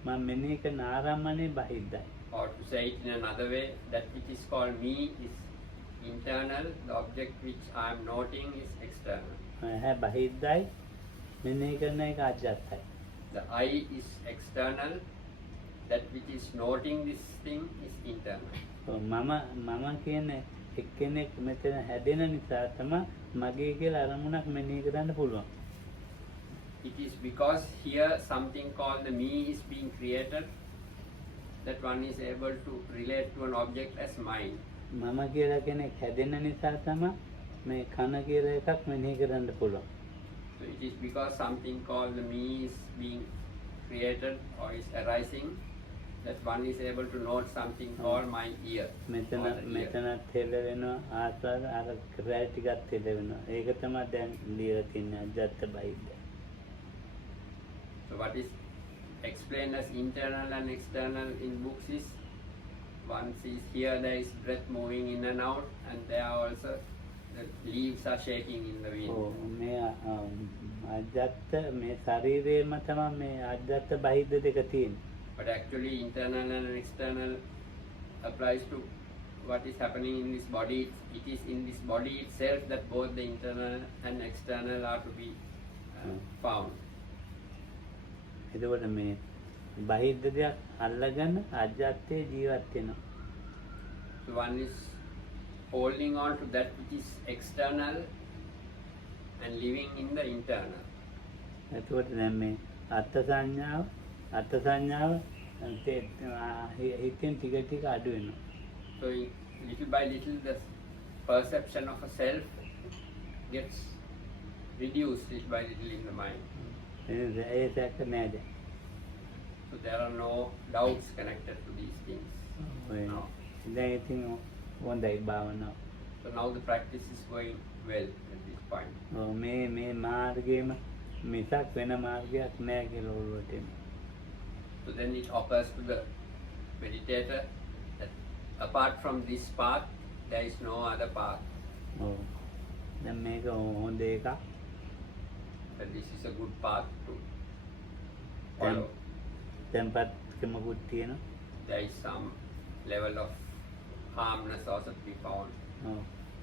මම මෙනෙහි කරන ආරම්මණය බහිද්දයි. Or to say it in another way, that which is called me is internal, the object which I am noting is external. බහිද්දයි මෙනෙහි කරන එක අජත්තයි. The I is external, that which is noting this thing is internal. මම කියන එක්කෙනෙක් මෙතන හැදෙන නිසා තමයි මගේ කියලා අරමුණක් මෙනෙහි කරන්න පුළුවන්. It is because here something called the me is being created, that one is able to relate to an object as mine. මම කියලා කෙනෙක් හැදෙන නිසා තමයි මේ කන කියලා එකක් මෙනෙහි කරන්න පුළුවන්. So it is because something called the me is being created or is arising, that one is able to note something called my ear. මෙතන තෙල වෙනවා ආස්වාද අර ක්‍රෑ ටිකක් තෙල වෙනවා. ඒක තමයි දැන් ලියලා තියෙන අජත්ත බහිද්ද. So what is explained as internal and external in books is, one sees here there is breath moving in and out, and there are also the leaves are shaking in the wind. මේ අජත්ත මේ ශරීරයේම තමයි මේ අජත්ත බහිද්ද දෙක තියෙන්නේ. But actually internal and external applies to what is happening in this body. It is in this body itself that both the internal and external are to be found. එතකොට මේ බහිද්ද දෙයක් අල්ලගෙන අජත්තේ ජීවත් වෙනවා. So one is holding on to that which is external and living in the internal. එතකොට දැන් මේ අත්ථ සංඥාව හිතෙන් ටික ටික අඩු වෙනවා. So little by little the perception of a self gets reduced little by little in the mind. ඒකත් නෑද? So there are no doubts connected to these things. No. දැන් ඉතින් හොඳයි භාවනාව. So now the practice is going well at this point. මේ මාර්ගයේම මිසක් වෙන මාර්ගයක් නෑ කියලා ඔළුවට එනවා. So then it occurs to the meditator that apart from this path, there is no other path. දැන් මේක හොඳ එකක්. That this is a good path to follow. තැම්පත්කමකුත් තියෙනවා. There is some level of calmness also to be found.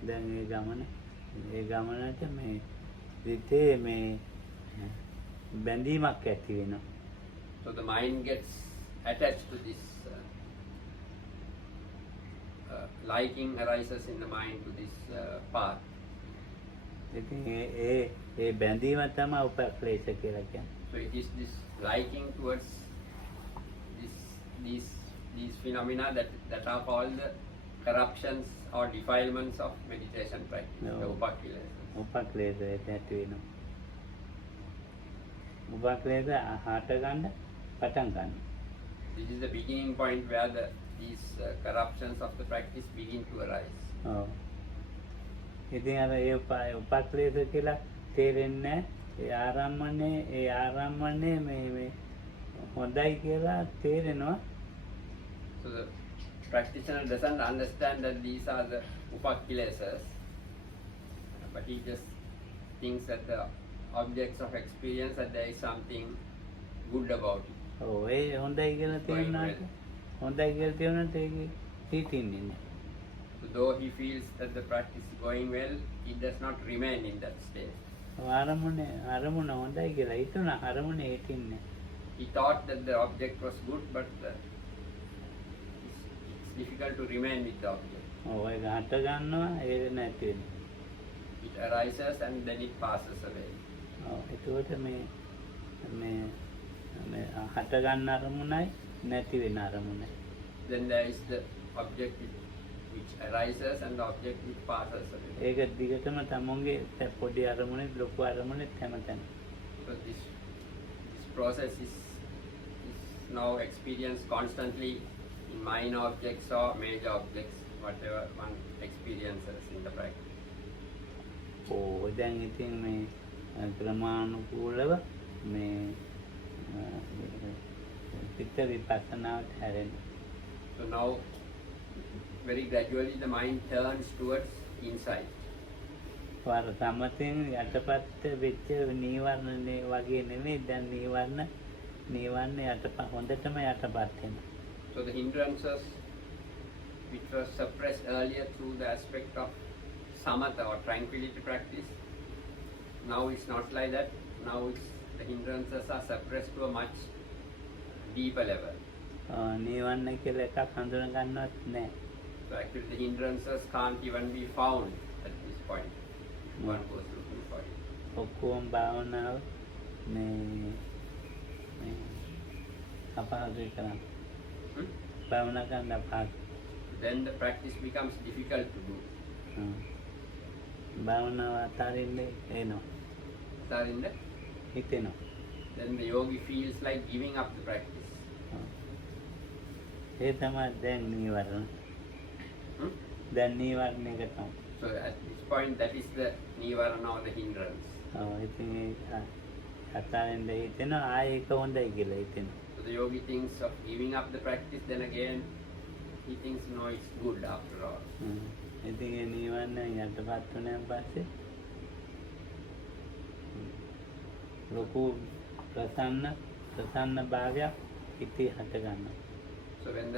දැන් ඒ ගමනට මේ හිතේ මේ බැඳීමක් ඇති වෙනවා. So the mind gets attached to this. Liking arises in the mind to this path. ඉතින් ඒ බැඳීම තමයි උපක්ලේශ කියලා කියන්නේ. So it is this liking towards these phenomena that are called the corruptions or defilements of meditation practice. No. The upakilesa. උපක්ලේශයට ඇති වෙනවා. උපක්ලේශ හට ගන්න පටන් ගන්න. This is the beginning point where these corruptions of the practice begin to arise. ඔව්. ඉතින් අර ඒ උපක්ලේශ කියලා තේරෙන්නේ ඒ ආරම්මනේ මේ හොඳයි කියලා තේරෙනවා. So the practitioner doesn't understand that these are the upakilesas, but he just thinks that the objects of experience, that there is something good about it. ඔව් ඒ හොඳයි කියලා තේරුණාට හොඳයි කියලා තේරුණාට ඒක හිතින්නේ නැහැ. So though he feels that the practice is going well, he does not remain in that state. අරමුණ හොඳයි කියලා හිතුණා අරමුණේ හිටින්නේ. He thought that the object was good, but it's difficult to remain with the object. ඔව් ඒක හට ගන්නවා ඒක නැති වෙනවා. It arises and then it passes away. ඔව් ඒකට මේ හට ගන්න අරමුණයි නැති වෙන අරමුණයි. Then there is the object which arises and the object which passes away. ඒක දිගටම තමුන්ගේ පොඩි අරමුණේ ලොකු අරමුණේ හැමතැන. So this process is now experienced constantly in minor objects or major objects, whatever one experiences in the practice. ඕ දැන් ඉතින් මේ ක්‍රමානුකූලව මේ චිත්ත විපස්සනාවට හැරෙනවා. So now very gradually the mind turns towards insight. වර සමතෙන් යටපත් වෙච්ච නීවරණනේ වගේ නෙමෙයි දැන් නීවරණ හොඳටම යටපත් වෙනවා. So the hindrances which were suppressed earlier through the aspect of samatha or tranquility practice, now it's not like that. Now the hindrances are suppressed to a much deeper level. නීවරණ කියලා එකක් හඳුන ගන්නවත් නැහැ. So actually the hindrances can't even be found at this point. One goes looking for it. ඔක්කොම භාවනාව මේ අපහසුයි කරන්න. භාවනා කරන්න අපහසුයි. Then the practice becomes difficult to do. භාවනාව අතාරින්න එනවා. Sarinda, හිතෙනවා. then the yogi feels like giving up the practice. ඒ තමයි දැන් නීවරණ. දැන් නීවරණ එක තමයි. So at this point that is the nivarana or the hindrance. ඔව් ඉතින් ඒ අතාරින්න හිතෙනවා ආයෙ ඒක හොඳයි කියලා හිතෙනවා. So the yogi thinks of giving up the practice, then again he thinks no, it's good after all. ඉතින් ඒ නීවරණ යටපත් වුණාන් පස්සේ ලොකු ප්‍රසන්න භාවයක් හිතේ හට ගන්නවා. So when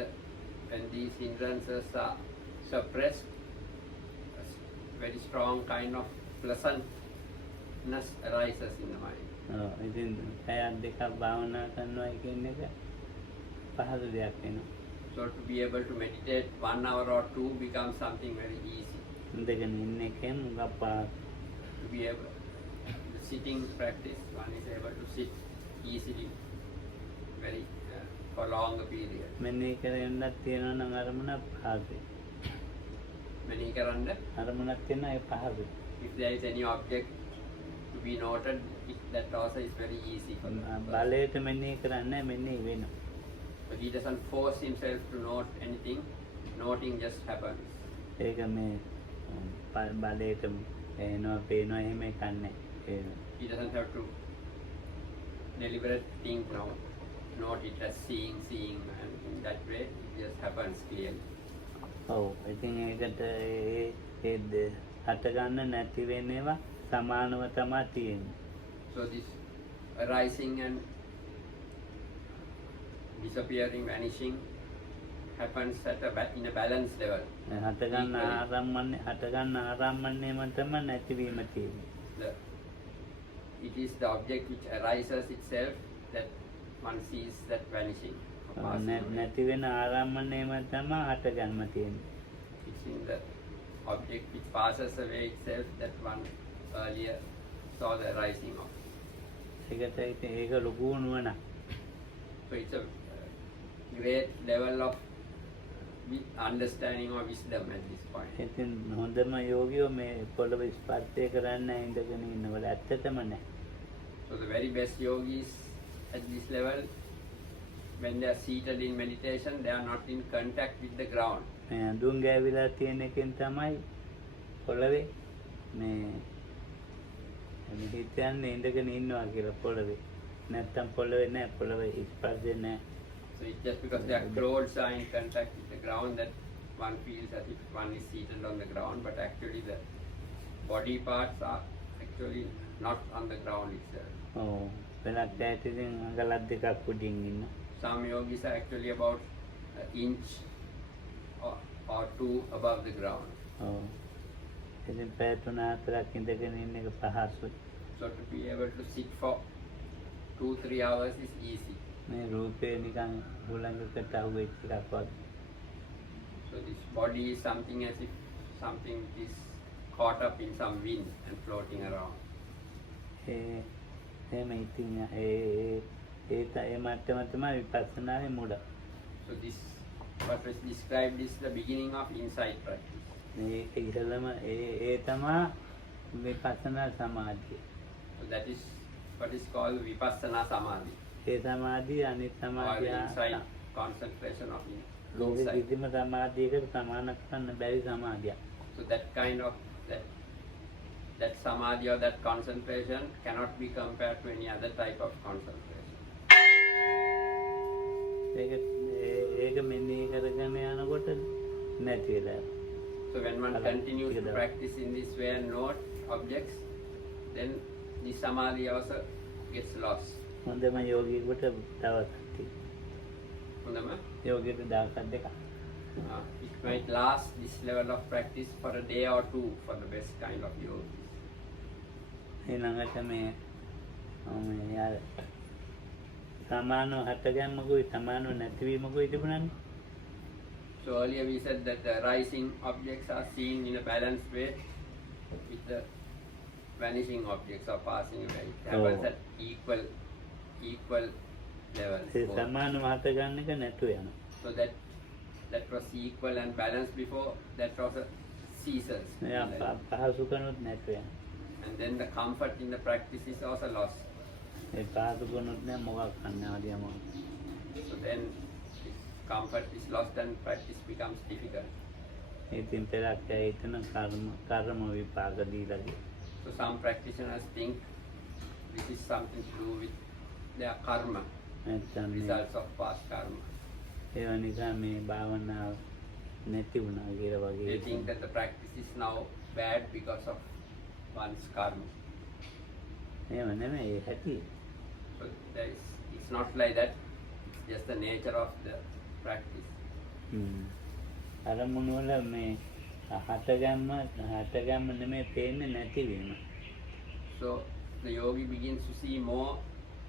these hindrances are suppressed, a very strong kind of pleasantness arises in the mind. ඉතින් පැයක් දෙකක් භාවනා කරනවා කියන එක පහසු දෙයක් වෙනවා. So to be able to meditate 1 hour or 2 becomes something very easy. ඉඳගෙන ඉන්න එකෙන් මුගක් පහසු. To be able, the sitting practice, one is able to sit easily, very for longer period. මෙන්න කරෙන්නත් තියෙනවා නම් අරමුණක් පහසුයි. Many karanda, අරමුණක් තියෙනවා ඒ පහසුයි. if there is any object to be noted, that also is very easy for the person. බලයට මෙන්න කරන්නේ මෙන්න වෙනවා. But he doesn't force himself to note anything. Noting just happens. ඒක මේ බලයට එනවා පේනවා එහෙම එකක් නැහැ. He doesn't have to deliberate think now. Note it as seeing, and in that way it just happens clearly. ඔව් ඉතින් ඒකට ඒ හට ගන්න නැති වෙනේවා සමානව තමයි තියෙන්නේ. So this arising and disappearing, vanishing happens at in a balanced level. හටගන්න ආරම්මණයම තමයි නැතිවීම තියෙන්නේ. It is the object which arises itself that one sees that vanishing. නැති වෙන ආරම්මණයම තමයි හටගන්න තියෙන්නේ. It's in the object which passes away itself that one earlier saw the arising of. ඒක ලොකු නුවණක්. So it's a great level of understanding or wisdom at this point. ඉතින් හොඳම යෝගියෝ මේ පොළව ස්පර්ශය කරන්නේ ඉඳගෙන ඉන්නවල ඇත්තටම නැහැ. So the very best yogis at this level, when they are seated in meditation, they are not in contact with the ground. මේ අඳුන් ගෑවිලා තියෙන එකෙන් තමයි පොළවේ මේ හිතන්නේ ඉඳගෙන ඉන්නවා කියලා පොළවේ. නැත්තම් පොළවේ නැහැ, පොළවේ ස්පර්ශය නැහැ. So it's just because their clothes are in contact with the ground that one feels as if one is seated on the ground, but actually the body parts are actually not on the ground itself. ඔව්. වෙනත් ඇයිටින් අඟලක් දෙකක් උඩින් ඉන්න. Some yogis are actually about an inch or two above the ground. ඔව්. ඉතින් පැය 3-4ක් ඉඳගෙන ඉන්න එක පහසුයි. So to be able to sit for 2-3 hours is easy. මේ රූපේ නිකන් හුලඟකට අහුවෙච්ච එකක් වගේ. So this body is something as if something is caught up in some wind and floating around. එහෙම ඉතින් ඒ මට්ටම තමයි විපස්සනාවේ මුල. So this what was described is the beginning of insight practice. මේක ඉහළම ඒ තමයි විපස්සනා සමාධිය. So that is what is called vipassana samadhi. ඒ සමාධිය අනිත් Or සමාධිය insight concentration of ලෝකෙ insight. කිසිම සමාධියකට සමාන කරන්න බැරි සමාධියක්. So that kind of that samadhi or that concentration cannot be compared to any other type of concentration. ඒක මෙන්නේ කරගෙන යනකොට නැති වෙලා. So when one continues to practice in this way and note objects, then the samadhi also gets lost. හොඳම යෝගීකට දවසක් තියෙනවා. Hondama? යෝගීට දවස් දෙකක්. It might last this level of practice for a day or two for the best kind of yogis. ඊළඟට මේ යාර සමානව හටගන්නකුයි සමානව නැතිවීමකුයි තිබුණානේ. So earlier we said that the rising objects are seen in a balanced way with the vanishing objects or passing away. It happens at equal levels. A both. සමානව හටගන්න එක නැතු යනවා. So that was equal and balanced before, that also ceases. එයා පහසුකනුත් නැතු යනවා. And then the comfort in the practice is also lost. ඒ පහසුකනුත් නැහැ මොකක් කරන්නවද යමු. So then this comfort is lost and practice becomes difficult. ඉතින් පෙරක් හිතන කර්ම විපාක දීලා. So some practitioners think this is something to do with their karma, නැත්නම් results of past karma. ඒව නිසා මේ භාවනාව නැති වුණා කියලා වගේ. They think that the practice is now bad because of one's karma. එහෙම නෙමෙයි ඒ හැටි. So it's not like that. It's just the nature of the practice. අරමුණු වල මේ හටගම්ම නෙමෙයි පේන්නේ නැතිවීම. So the yogi begins to see more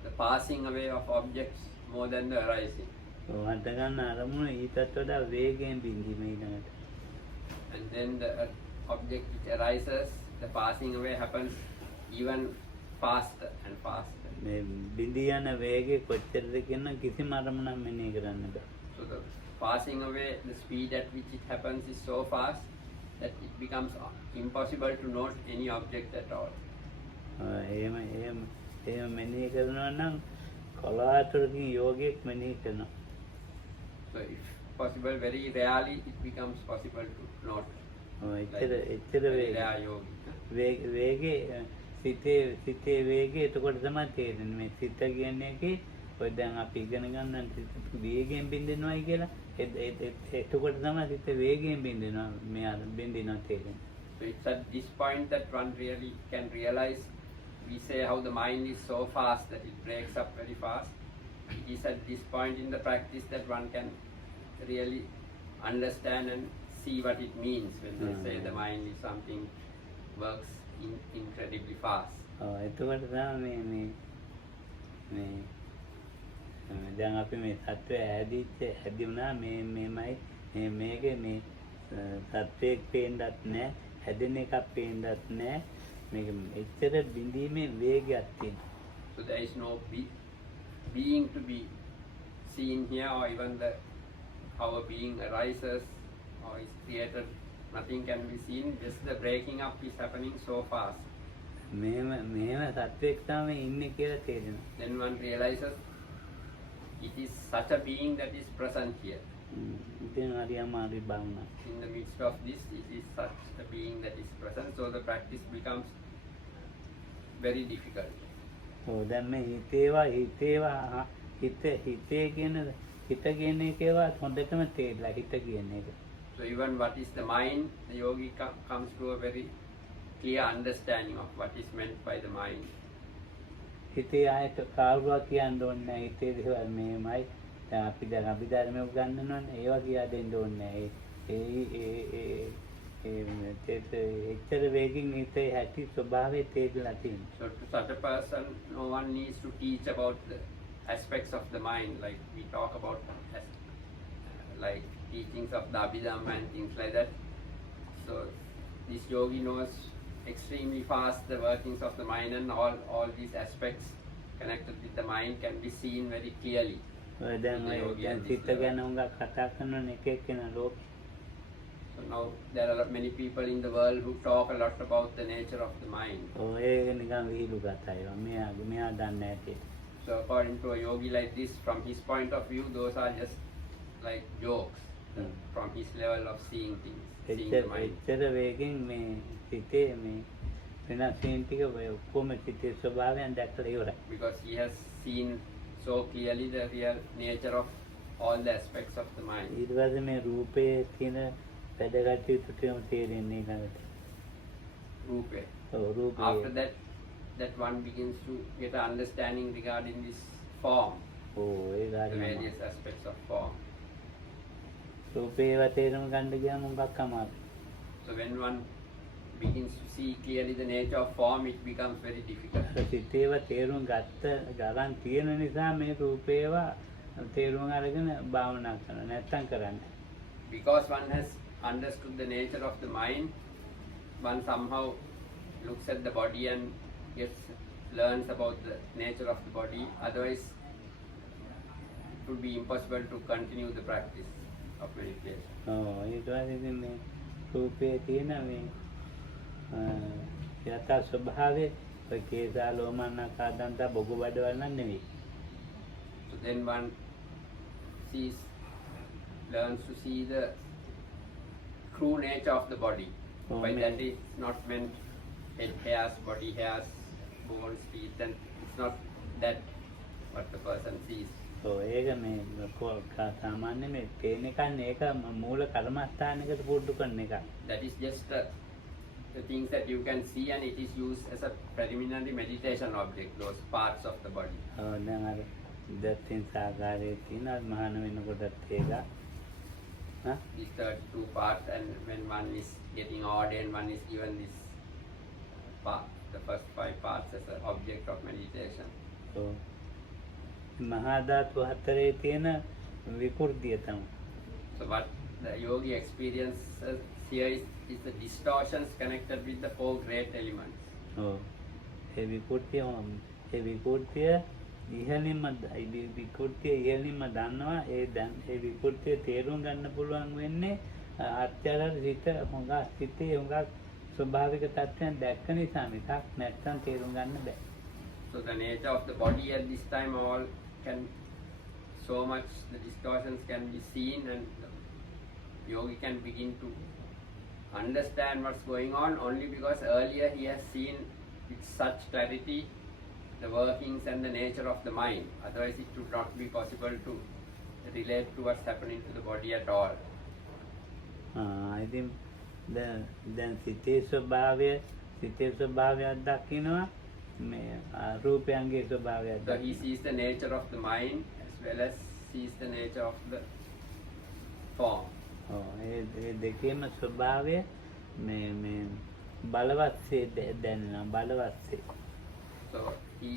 the passing away of objects more than the arising. හටගන්න අරමුණ ඊටත් වඩා වේගයෙන් බින්දීම ඊළඟට. And then the object which arises, the passing away happens even faster and faster. මේ බින්දී යන වේගය කොච්චරද කියන කිසිම අරමුණක් මෙනෙහි කරන්න බෑ. So the passing away, the speed at which it happens is so fast that it becomes impossible to note any object at all. එහෙම මෙනෙහි කරනවා නම් කලාතුරකින් යෝගයක් මෙනෙහි කරනවා. So if possible, very rarely it becomes possible to note. එච්චර Very rare yogi. වේගේ සිතේ වේගය එතකොට තමයි තේරෙන්නේ. මේ සිත කියන්නේ එකේ ඔය දැන් අපි ඉගෙන ගන්න වේගයෙන් බින්දෙනවායි කියලා එතකොට තමයි සිත වේගයෙන් බින්දෙනවා මෙයා බින්දිනවා තේරෙන්නේ. So it's at this point that one really can realize, we say how the mind is so fast that it breaks up very fast. It is at this point in the practice that one can really understand and see what it means when they say the mind is something works incredibly fast. එතකොට තමයි මේ දැන් අපි මේ සත්‍යය හැදි වුණා මේමයි මේකේ මේ සත්‍යයක් පේන්නත් නැහැ හැදෙන එකක් පේන්නත් නැහැ මේක එච්චර බිඳීමේ වේගයක් තියෙනවා. So there is no being to be seen here, or even our being arises or is created, nothing can be seen, just the breaking up is happening so fast. මේව සත්‍යයක් තමයි ඉන්නේ කියලා තේරෙනවා. Then one realizes it is such a being that is present here. ඉතින් හරි අමාරුයි බවුණා. In the midst of this, it is such a being that is present, so the practice becomes very difficult. දැන් මේ හිතේ කියන හිත කියන එකේවත් හොඳටම තේරලා හිත කියන එක. So even what is the mind, the yogi comes to a very clear understanding of what is meant by the mind. හිතේ ආයත කාරුවක් කියන්න ඕනේ නැහැ. හිතේ දේවල් මේමයි. දැන් අපි දැන් අභිධර්මයේ උගන්වනවනේ. ඒවා කියා දෙන්න ඕනේ නැහැ. එච්චර වේගින් හිතේ ඇති ස්වභාවය තේරලා තියෙනවා. So to such a person, no one needs to teach about the aspects of the mind, like we talk about like teachings of the Abhidhamma and things like that. So this yogi knows extremely fast the workings of the mind, and all these aspects connected with the mind can be seen very clearly. දැන් සිත ගැන උඟක් කතා කරන එක එක්කෙනා ලෝකේ. So now there are many people in the world who talk a lot about the nature of the mind. ඒක නිකන් විහිළු කතාවක්. මෙයා දන්නේ නැති. So according to a yogi like this, from his point of view, those are just like jokes from his level of seeing things, seeing the mind. එච්චර වේගෙන් මේ සිතේ මේ වෙනස් වීම ටික ඔක්කොම සිතේ ස්වභාවයන් දැක්කලා ඉවරයි. Because he has seen so clearly the real nature of all the aspects of the mind. ඊට පස්සේ මේ රූපයේ තියෙන වැඩගත් යුතු ටිකම තේරෙන්නේ ඊළඟට. Rupe. රූපේ. After that one begins to get an understanding regarding this form, ඒක the හරියම. various aspects of form. රූපේ වතේරම ගන්න ගියාම මොකක් අමාරුයි. So when one begins to see clearly the nature of form, it becomes very difficult. සිතේව තේරුම් ගත්ත ගලන් තියෙන නිසා මේ රූපේව තේරුම් අරගෙන භාවනා කරනවා. නැත්තම් කරන්නේ. Because one has understood the nature of the mind, one somehow looks at the body and learns about the nature of the body. Otherwise, it would be impossible to continue the practice of meditation. ඊට පස්සේ මේ රූපේ තියෙන මේ යථා ස්වභාවය ඔය කේසා ලෝමන්නකා දන්තා බොගු බඩවල් නම් නෙවෙයි. So then one learns to see the true nature of the body. By that is not meant head hairs, body hairs, bones, teeth, and it's not that what the person sees. ඒක මේ සාමාන්‍ය මේ තේන එකන්නේ ඒක මූල කර්මස්ථානයකට පුරුදු කරන එක. That is just the things that you can see, and it is used as a preliminary meditation object, those parts of the body. දැන් අර දත්තින් සාගාරයේ තියෙන මහාන වෙනකොටත් ඒක. These 32 parts, and when one is getting ordained, one is given this part, the first 5 parts as an object of meditation. මහා ධාතු හතරේ තියෙන විකෘතිය තමයි. So what the yogi experiences here is the distortions connected with the 4 great elements. ඒ විකෘතිය ඉහළින්ම ඉහළින්ම දන්නවා. ඒ විකෘතිය තේරුම් ගන්න පුළුවන් වෙන්නේ අත්‍යවශ්‍ය හිත හොඟා සිතේ හොඟා ස්වභාවික තත්ත්වයන් දැක්ක නිසා මිසක් නැත්තම් තේරුම් ගන්න බෑ. So the nature of the body at this time all can so much the distortions can be seen, and the yogi can begin to understand what's going on only because earlier he has seen with such clarity the workings and the nature of the mind. Otherwise it would not be possible to relate to what's happening to the body at all. I think දැන් සිතේ ස්වභාවය දකිනවා මේ රූපයන්ගේ ස්වභාවය So he sees the nature of the mind as well as sees the nature of the form. ඒ දෙකේම ස්වභාවය මේ බලවත්සේ දැනෙනවා බලවත්සේ. So he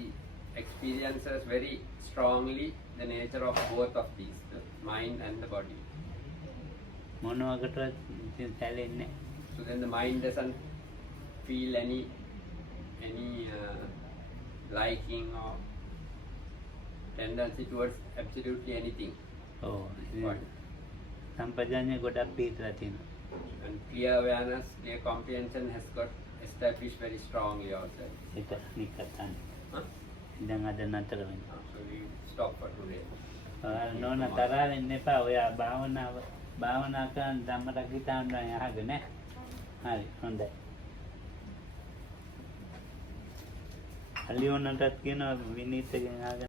experiences very strongly the nature of both of these, the mind and the body. මොනවාකටවත් ඉතින් සැලෙන්නේ නැහැ. So then the mind doesn't feel any liking or tendency towards absolutely anything. Right. සම්පජාඤ්ඤය ගොඩක් පිටලා තියෙනවා. And clear awareness, clear comprehension has got established very strongly outside. ඒක නිකතන්. Huh? දැන් අද නතර වෙනවා. So we stop for today. නෝන තරහ වෙන්න එපා. ඔයා භාවනා කරන් ධම්මට ගිතාන්න අහගෙන ඈ. හරි හොඳයි. අලියෝනටත් කියනවා විනීතගෙන් අහගෙන